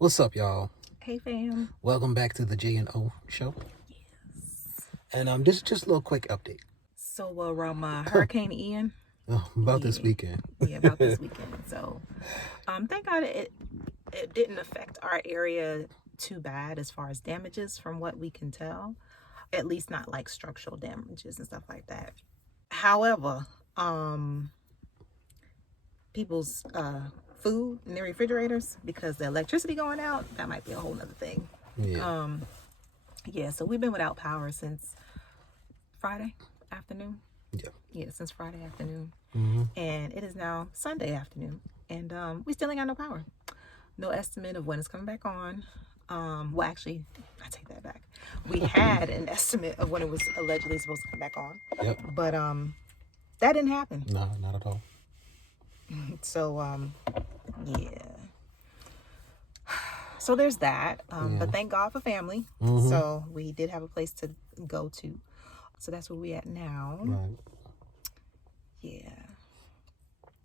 What's up, y'all? Hey, fam. Welcome back to the J&O Show. Yes. And this is just a little quick update. So, Hurricane Ian. About this weekend. About this weekend. So, thank God it didn't affect our area too bad as far as damages, from what we can tell. At least not like structural damages and stuff like that. However, people's food in their refrigerators, because the electricity going out, that might be a whole nother thing. So we've been without power since Friday afternoon. Since Friday afternoon. And it is now Sunday afternoon, and we still ain't got no power. No estimate of when it's coming back on. Well, actually, I take that back. We had an estimate of when it was allegedly supposed to come back on. But that didn't happen. No, not at all. So so there's that. But thank God for family. So we did have a place to go to. So that's where we at now. Right.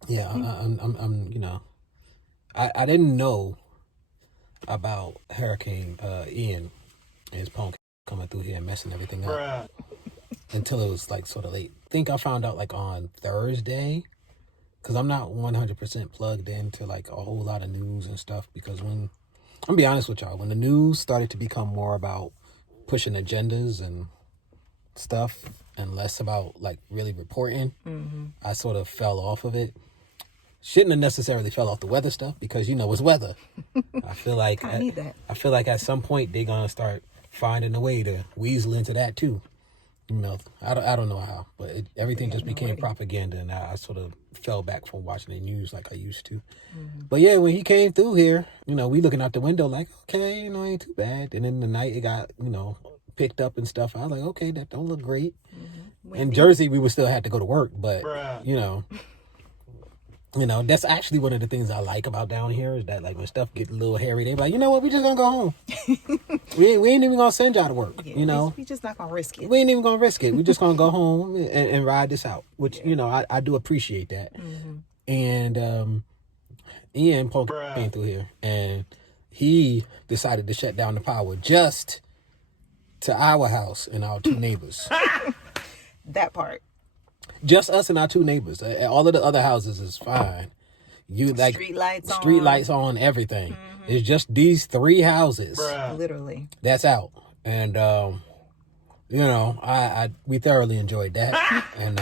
I'm I didn't know about Hurricane Ian and his punk coming through here and messing everything up until it was like sort of late. I think I found out like on Thursday, because I'm not 100% plugged into like a whole lot of news and stuff, because I'm gonna be honest with y'all, when the news started to become more about pushing agendas and stuff and less about like really reporting, I sort of fell off of it. Shouldn't have necessarily fell off the weather stuff, because it's weather. I feel like at some point they're gonna start finding a way to weasel into that too. I don't know how, but everything just became propaganda, and I sort of fell back from watching the news like I used to. But yeah, when he came through here, we looking out the window like, okay, ain't too bad. And in the night it got, picked up and stuff. I was like, okay, that don't look great. In Jersey, we would still have to go to work, but that's actually one of the things I like about down here, is that like when stuff get a little hairy, they be like, you know what, we just gonna go home. we ain't even gonna send y'all to work. We just not gonna risk it. We ain't even gonna risk it. We just gonna go home and ride this out, which I do appreciate that. And Ian Polk came through here, and he decided to shut down the power just to our house and our two neighbors. That part. Just us and our two neighbors. All of the other houses is fine. You like street lights on, everything. It's just these three houses. Literally. That's out. And we thoroughly enjoyed that. And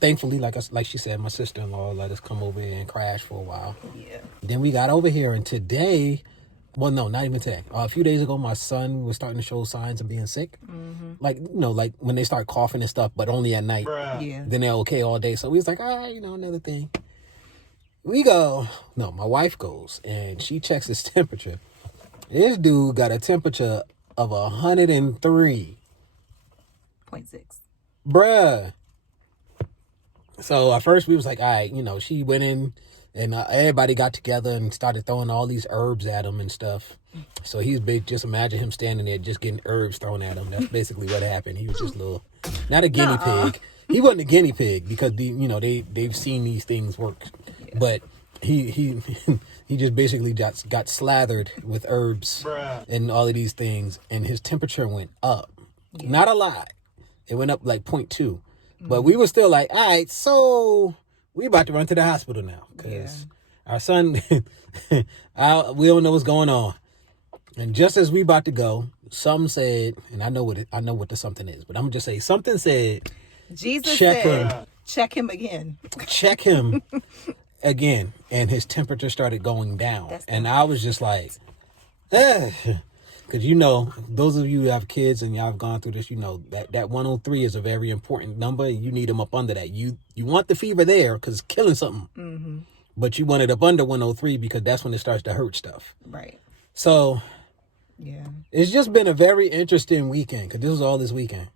thankfully, like she said, my sister-in-law let us come over here and crash for a while. Then we got over here, and today, well, no, not even today. A few days ago, my son was starting to show signs of being sick. Like when they start coughing and stuff, but only at night. Then they're okay all day. So we was like, another thing. We go, no, my wife goes, and she checks his temperature. This dude got a temperature of 103.6. Bruh. So at first we was like, all right, she went in, and everybody got together and started throwing all these herbs at him and stuff. So he's big. Just imagine him standing there just getting herbs thrown at him. That's basically what happened. He was just not a guinea pig. He wasn't a guinea pig, because they've seen these things work. But he just basically got slathered with herbs and all of these things, and his temperature went up. Not a lot. It went up like 0.2. But we were still like, all right, so we about to run to the hospital now, because our son, we don't know what's going on. And just as we about to go, something said, and I know what the something is, but I'm gonna just say something said, Jesus said, check him again. Check him again. And his temperature started going down. And I was just like, because those of you who have kids and y'all have gone through this, that 103 is a very important number. You need them up under that. You want the fever there because it's killing something. But you want it up under 103 because that's when it starts to hurt stuff. Right. So it's just been a very interesting weekend, because this was all this weekend.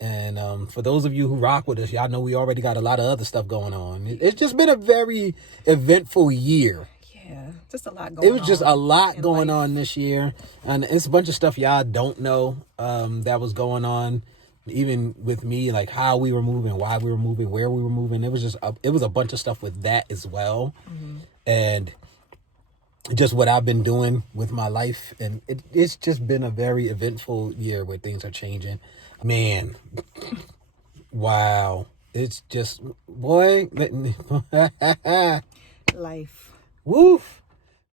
And for those of you who rock with us, y'all know we already got a lot of other stuff going on. It's just been a very eventful year. Yeah, just a lot going on. It was just a lot going on this year. And it's a bunch of stuff y'all don't know that was going on. Even with me, like how we were moving, why we were moving, where we were moving. It was a bunch of stuff with that as well. And just what I've been doing with my life. And it's just been a very eventful year where things are changing. Man, wow. It's just, boy. Life. Woof.